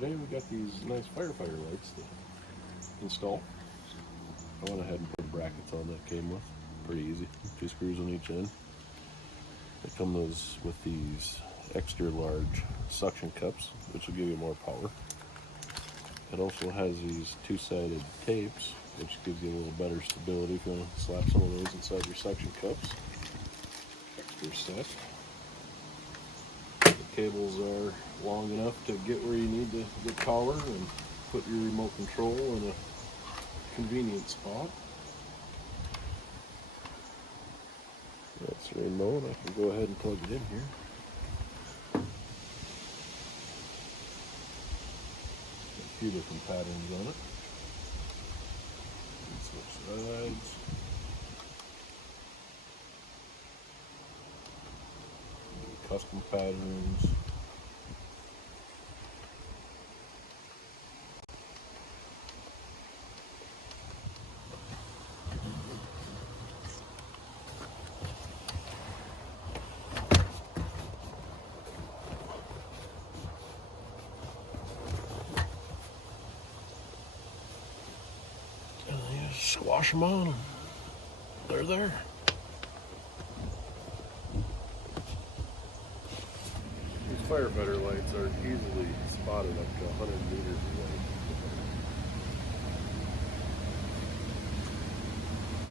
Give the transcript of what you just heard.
today we got these nice Firefighter lights to install. I went ahead and put brackets on that came with. Pretty easy, 2 screws on each end. It comes with these extra large suction cups, which will give you more power. It also has these 2-sided tapes, which gives you a little better stability if you want to slap some of those inside your suction cups. Extra set. The cables are long enough to get where you need to get power and put your remote control in a convenient spot. That's the remote. I can go ahead and plug it in here. A few different patterns on it. Switch sides. Custom patterns. And you just squash them on, and they're there. These Firefighter lights are easily spotted up to 100 meters away.